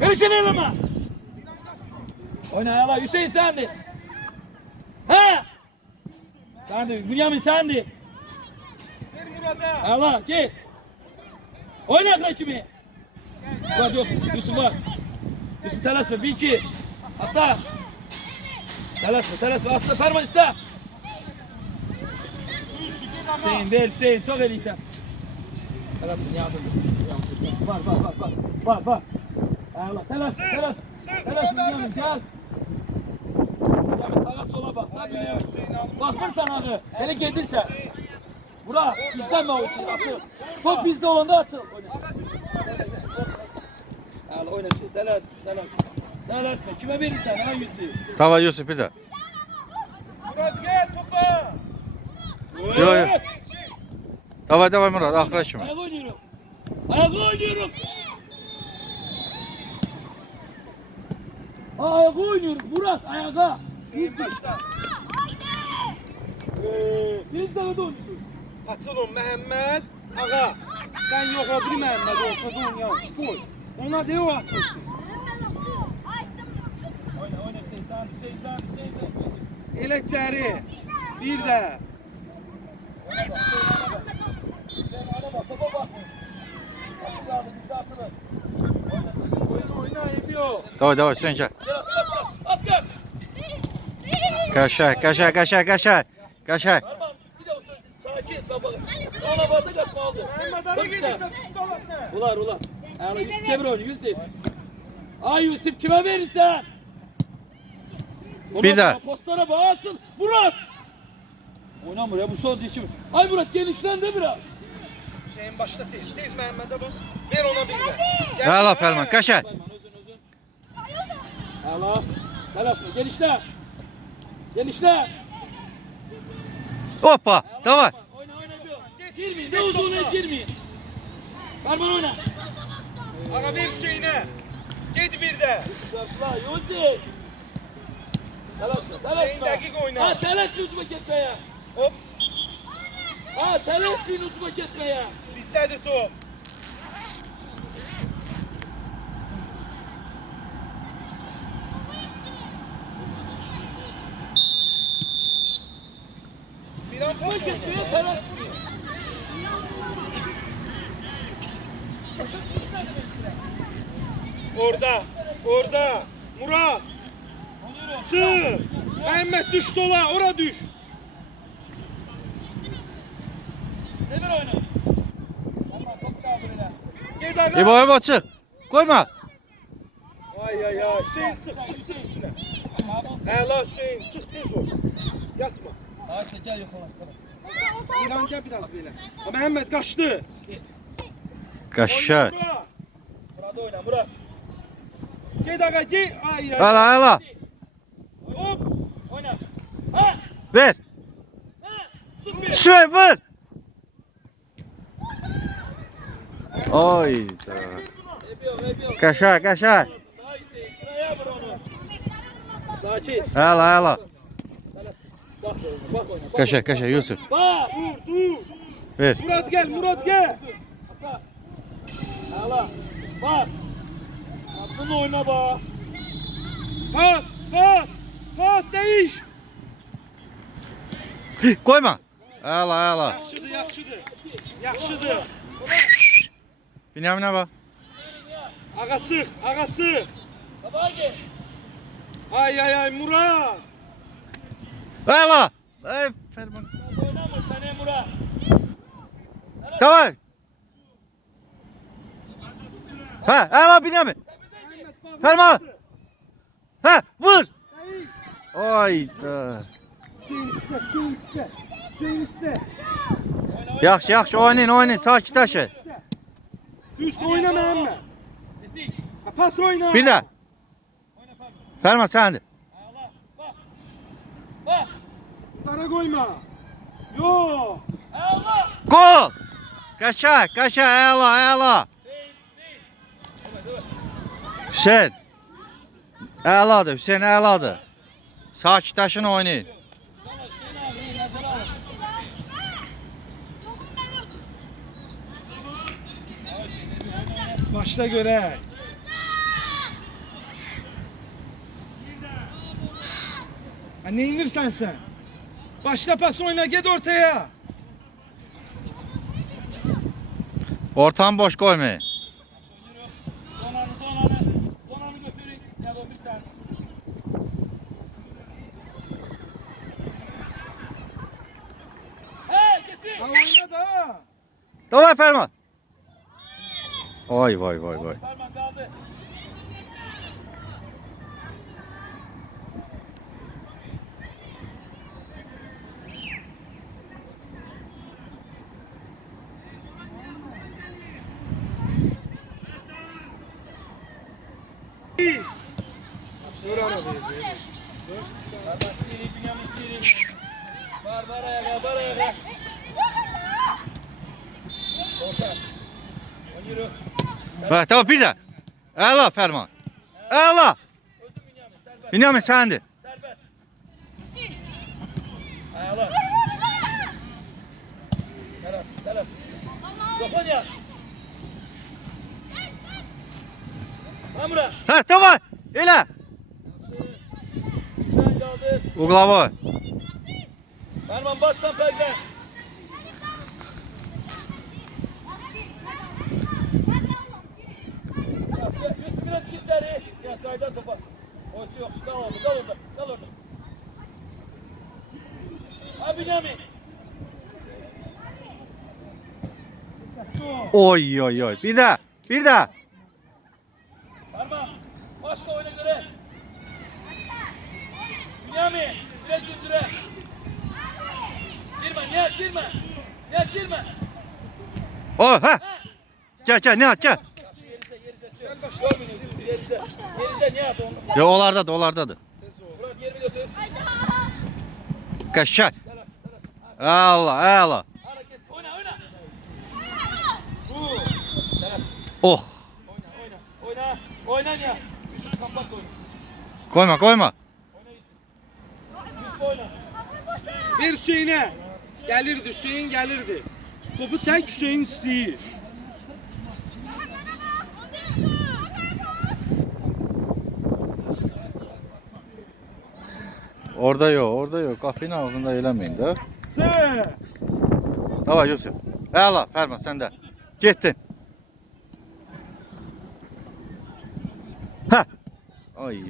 Görüşün elime. Oyna yala Hüseyin sendi. He? Sendi. Bünyamin sendi. Yala gel. Oyna rakibi. Murat yok. Yusuf var. Yusuf telaşma. 1-2. Hasta. Telaşma. Hasta ferman iste. Hüseyin ver Hüseyin. Çok eliysen. Telaşma. Yardım. Var. Allah telaşma. Bünyamin gel. Bünyamin sağa sola bak. Tabii. Bakırsan abi. Hele gelirse. Burak izlenme o için. Açıl. Top bizde olanda açıl. Allah oyna şey. Telaşma. Kime verirsen ha Yusuf? Tamam Yusuf bir de. Murat gel topa. Yok. Davay Murat arkadaşım. Ayak oynuyorum. Ayak oynuyoruz Murat ayağa. Başla. Biz de öyle oynuyoruz. Açılın Mehmet. Ağa. Sen yok o bir Mehmet ortada oynayan. Koy. Ona de o atılsın. Oyna Hüseyin. Elə içəri. Bir də. Oyna Ebyo. Davay sen gel. At kaç. Kaşay. Arman bir de sakin baba. Ona batı kaçma oldu. Mehmet Ali gelirsə düşdü ola sən. Ular. Yani Yusuf çevir oyunu Yusuf. Ay Yusuf kime verirsen? Bir daha. Postlara bağ açın. Murat. Oynamır ya bu son dişim. Ay Murat genişlendi biraz. Şeyin başla tez Mehmet'e bas. Ver ona bir də. Hala Ferman kaşay. Uzun. Allah. Telaşma genişle. Hoppa davay. Oyna diyor. Girmeyin. Ne uzunluğa girmeyin. Ferman oyna. Ağa ver Hüseyin'e. Get bir də. Karşıla Yusuf. Telaşma. Hüseyin dəqiq oyna. Ha telaşma ucuma geçmeye. Hop. Ha telaşma ucuma geçmeye. Bizdədir top. Bir an Ucuma çok geçmeye telaşma. Orada. Murat. Çık. Mehmet düş sola. Ora düş. Demir oyna. Tamam top daha buraya. Gel ağa. İbo açık. Koyma. Ay. Hüseyin çık üstüne. Əla Hüseyin çık tez ol. Yatma. Ha şeker yok ulaştırın. İranca biraz belə. Mehmet kaçtı. Kaşay. Burada oyna Murat. Gel ağa gel. Ay. Hala. Hop. Oyna. Ha. Ver. Süper. Süper vur. Hayda. Ebiyor. Kaşay. Daha Hüseyin. Buraya vur onu. Sakin. Hala. Bak oyna. Kaşay Yusuf. Bak. Dur. Ver. Murat gel. Bak. Hala. Bak. Bunu oyna bak. Pas değiş. Koyma. Hala. Yaxşıdır. Bünyamin'e bak. Ağa sık. Baba gel. Ay Murat. Hala. Ay Ferman. Oynama sen Murat. Davay. Ha, hala Bünyamin. Ferman. Ha, vur. Hayda. Hüseyin iste. Yaxşı oynayın sakitləşin. Düz oyna Mehmet. Ettik. Pas oyna. Bir də. Oyna Ferman. Ferman səndir. Allah. Bak. Dara koyma. Yo. Allah. Gol. Qaşay, əla. Hüseyin. Əladır, Hüseyin əladır. Sakitləşin oynayın. Başla göre. Ha, ne inirsən sən? Başla pas oyna, get ortaya. Ortamı boş koymayın. Zonanı götürün. Ya da bir sen. Hey getir. Ha, oyna da. Davay Ferman. Vay vay vay vay. Ferman kaldı. Dur arabayı. Ferman isteyerek, Bünyamin isteyerek. Var ayağa. Orta. Yürü. Ha, tamam bir de. Əla Ferman. Əla. Özün Bünyamin serbest. Bünyamin səndi. Serbest. Ayağlar. Teras. Dokun ya. Hamra. Ha, davay. Elə. Sen kaldı. Uğlavoy. Ferman baştan Ferman. Yusuf biraz git içeri. Ya kaydan topa. Orta yok. Kal orada. Ha Bünyamin. Oy oy oy. Bir de. Ferman. Başla oyuna göre. Bünyamin. Direkt gündüre. Girme. Oh ha. Gel Nihat gel. Yerize Nihat onu. Ya onlardadır. Murat yerimi götür. Qəşəng. Əla. Hareket. Oyna. Teras. Oh. Oyna ya. Yusuf kapat oyunu. Koyma. Oyna Yusuf oyna. Bir Hüseyn'e. Gelirdi, Hüseyin gelirdi. Topu çek, Hüseyin isteyir. Orada yok. Qapının ağzında eləməyin də. Sen. Davay Yusuf. Əla Ferman səndə. Getdin. Ha. Ay.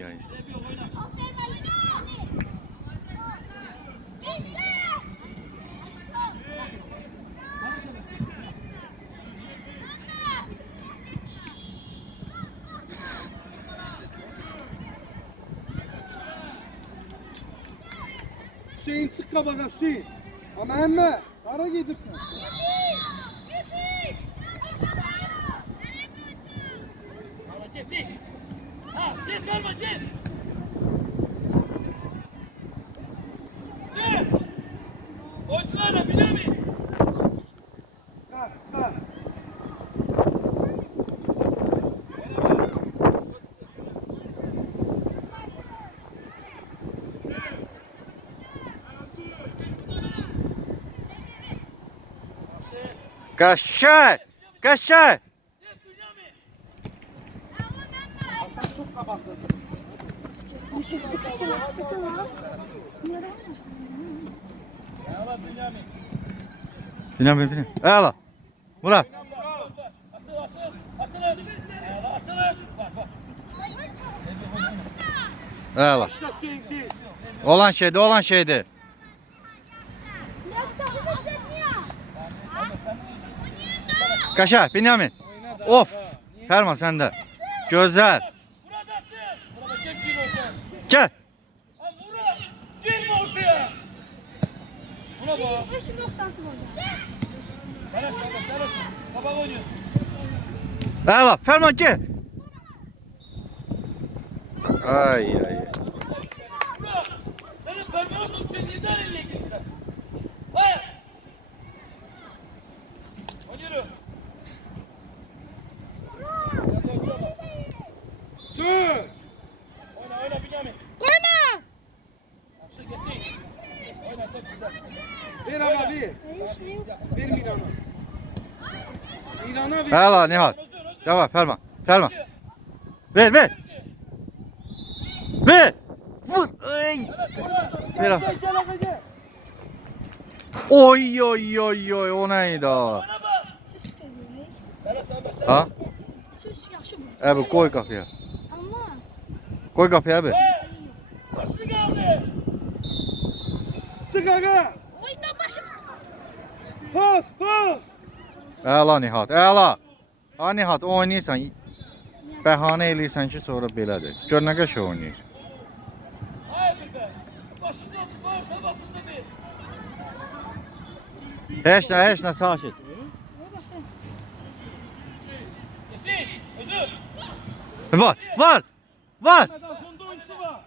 Hüseyin çık kabağa Hüseyin. Ama emme. Ara gidirsin. Hareket değil. Ha, git verme git. Git. Oyuncularla Bünyamin. Çıkar. Qəşəng. Git Bünyamin. Hasan çok kabaklı. Ayağlar Bünyamin. Bünyamin. Əla. Murat. Açılın. Ayağlar açılın. Bak. Əla. İşte Hüseyin değil. Olan şeydir. Qəşəng Bünyamin. Of. Ferman səndə. Gözəl. Murat açın. Murat gir ortaya. Gəl. Ha Murat. Girme ortaya. Murat bak. Teras. Kabak oynuyor. Əla. Ferman gəl. Ay. Murat. Senin Ferman'a tutacak lider ile ilgiliysen. Hayır. Oynuyor. Dur. Oyna Bünyamin. Akşı getir. Oyna top güzel. Ver ama ver. Ver Milan'a. Milan'a ver. Əla Nihat. Davay Ferman. Ver. Vur. Ey. Ver. Gel gel. Oy oy oy oy o neydi ha? Ha? Söz yaxşı bu. Abi koy kapıya. Amma Koy kapıya abi. Başını geldi. Çık ağa. oyda başım. Pas pas. Əla Nihat, əla. Ha Nihat oynayırsan. Bəhanə eləyirsən ki, sonra belədir. Gör nə qəşəng oynayır. Hayır be. Başını geldi. Var tabakında bir. Heç nə sakit. Gitti. Özür. Var. Var. Dalkonda oyuncusu var.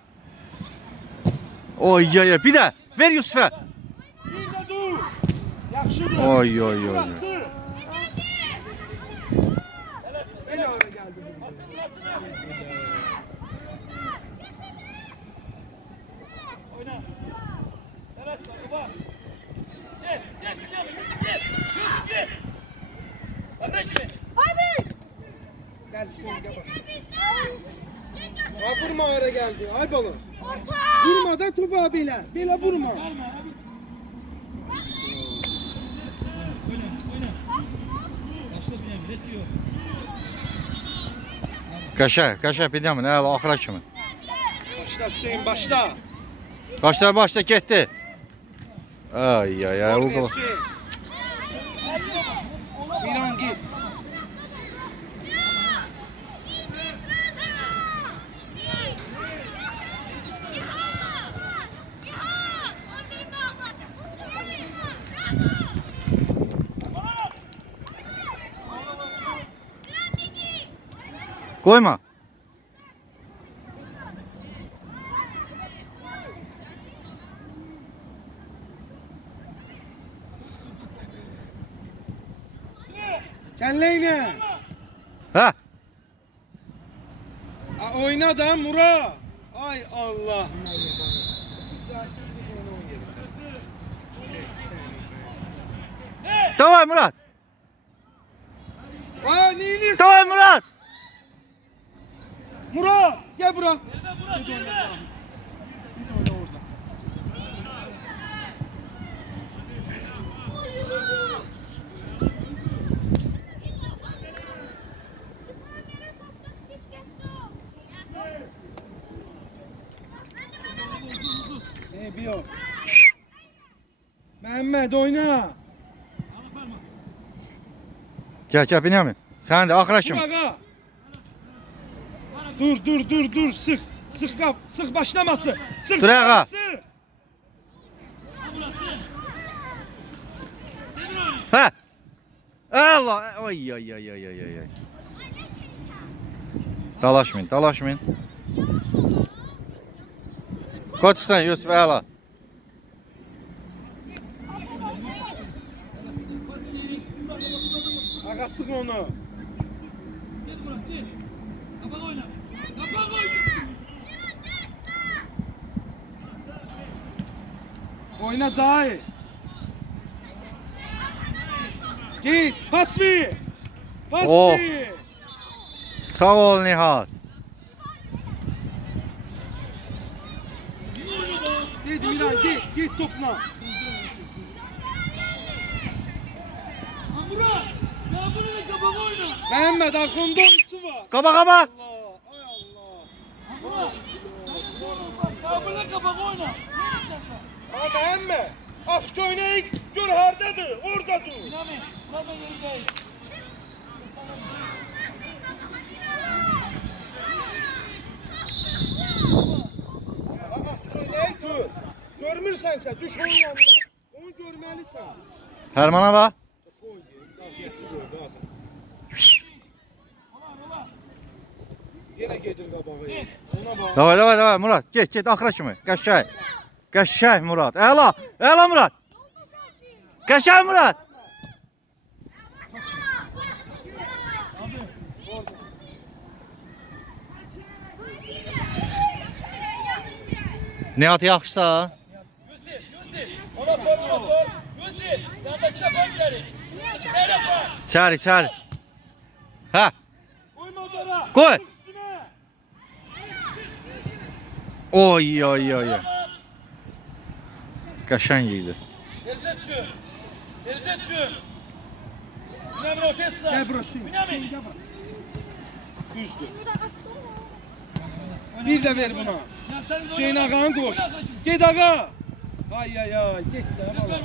Oy ya ya bir də ver Yusufə. Bir de dur. Yaxşıdır. Oy oy oy. Bıraktı. Elə ara geldi. Oyna. Teras var baba. Gel. Yusuf gel. Yusuf gel. Hadi şimdi. Gel son gel bak. Ha vurma ara geldi. Ay balı. Vurma da topu belə. Belə vurma. Verme abi. Oyna. Başla bir risk yok. Qəşəng Binyamin, əla axıra kimi. Başla Hüseyin başla. Başla getdi. Ay ay ay. Orada O Hüseyin. Miran git. Koyma. Kelleyle. Hə. Oyna da Murat. Ay Allah. Davay Murat. Aa neyli? Davay Murat. Murat gel bura. Girme Murat girme. Git oyna orada. Bir o. Mehmet oyna. Gəl Binyamin. Sən də axıra kimi. Burak dur sık. Sık kap. Sık başlaması. Sık. Dur ağa. Sık. Hə. Allah. Ay ay ay ay ay ay. Dalaşmayın. Qoçsan Yusuf əla. Ağa sık onu. Gel Murat gel. Kapak oyna. Kapak oyna. Oyna Cahit. Git. Pas ver. Pas Oh. ver. Sağ ol Nihat. Git Miran git topla. Ha Murat. Ya bunu da kapak oyna. Mehmet arkamda oyuncu var. Qaba. Allah. Ay Allah. Ha Murat. Ya bunu da kapak oyna. Ne sen? Ha Mehmet. Aç oynayın. Gör hardadır. Oradadır. Dinami. Burada yerindeyiz. Aç oynayın gör. Görmürsense düş onun yanına. Onu görmelisin. Fərmana bax. Oy, getir orada adam. Ola. Yine gedir qabağa. Ona bak. Davay Murat. Get axıra kimi. Qəşəng Murat. Əla Murat. Qəşəng Murat. Nihat yaxşısa? Yusuf. Ona dur. Yusuf. Yandakine bak içeri. İçeri bak. İçəri. Hə. Koyma odara. Koy. Üstüne. Oy oy oy. Qəşəng idi. Elzet şu. Elzet şu. Bünyamin ortaya sıra. Gel burası. Bünyamin. Gel bak. Düzdür. Bir de ver buna. Hüseyin ağanı koş. Git ağa. Ay ay ay. Git de valla.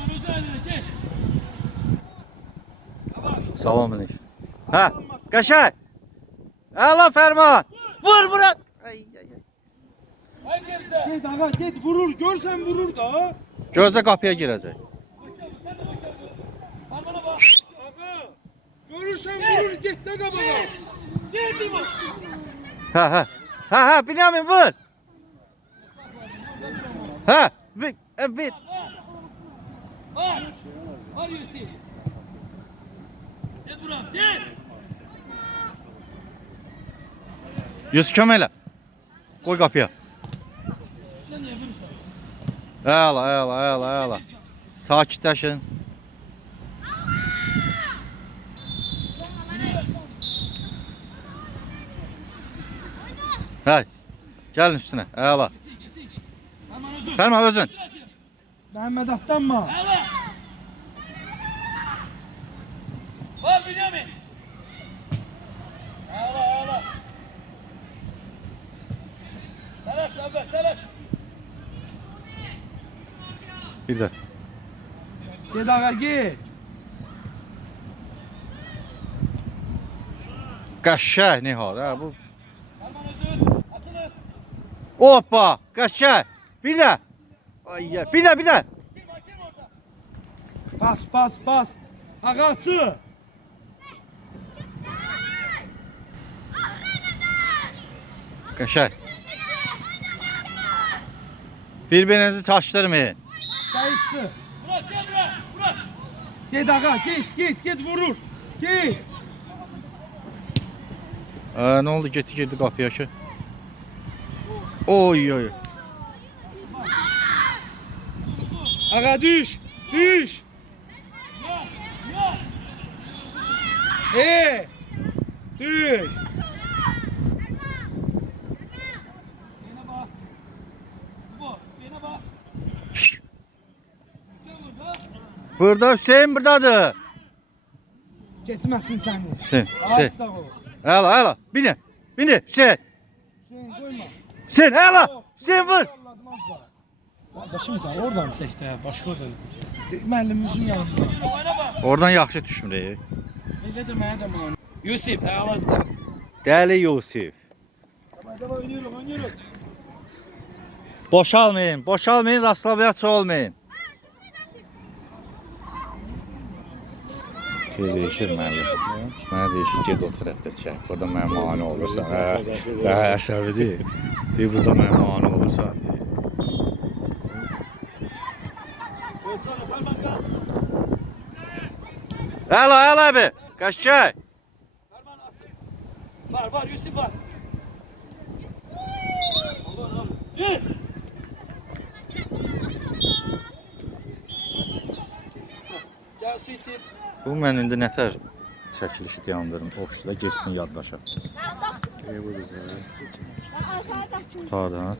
Salam əleykum. Hə, qəşəng. Əla Fərman. Vur bura. Ay ay ay. Haydi Elzet. Git ağa git vurur. Görsen vurur da. Gözdə qapıya girəcək. Parmağına bak. Ağa. Görürsen vurur. Git de kabağa. Gel bu. Hə, hə. Hə, hə, Bünyamin vur. Hə, ver. Ver. Var. Var Yusuf. Gel buraya. Gel. Yusuf kömək elə. Qoy qapıya. Sen niye vurursan? Əla, əla, əla, əla. Sakitləşin. Hə. Gəlin üstünə. Əla. Aman özür. Fərman özün. Mehmet atlanma. Hala. Var Bünyamin. Hala hala. Telaş abi telaş. Bir də. Git ağa git. Qəşəng Nihat. Hə, bu. Aman özür. Atılın. Hoppa, qəşəng. Bir də. Ay ya, bir də, bir də. Kim hakem orada? Pas pas pas. Ağa atı. Qəşəng. Bir-birinizi çaşdırmayın. Zayıfçı. Burak gel buraya. Burak. Git ağa git vurur. Git. Nə oldu? Getdi qapıya ki. Oy oy. Ağa düş. Düş. Ya. Ya. Düş. Yine bak. Bu. Yine bak. Kim burada? Burada Hüseyin buradadır. Getməsin səni. Hüseyin, Ağa Hüseyin. sağ ol. Əla, əla. Bini. Bini. Hüseyin. Hüseyin koyma. Hüseyin, əla. Hüseyin vur. Qardaşım sən oradan çək də başladın. Müəllimimizin yanında. Oyna bak. Oradan yaxşı düşmür. Elə də mənə də mani. Yusuf. Hala. Dəli Yusif. Hadi oynayırıq. Boşalmayın, boşalmayın, rastlamayatçı olmayın. Şey değişir müəllim. Mənə deyişir, get o tərəfdə çək. Burada mənə mani olursan. Hə, əsəbi deyil. Deyir, burada mənə mani olursan. Olsana parmak kal. Əla, əla abi. Qəşəng. Parmağını atsın. Var var Yusuf var. Allah Allah. Gel. Gel su için. Bu mən indi nətər çəkilişi dayandırım. Oxşuda geçsin yaddaşa. Arkaya kaçın. Qurtardı, ha?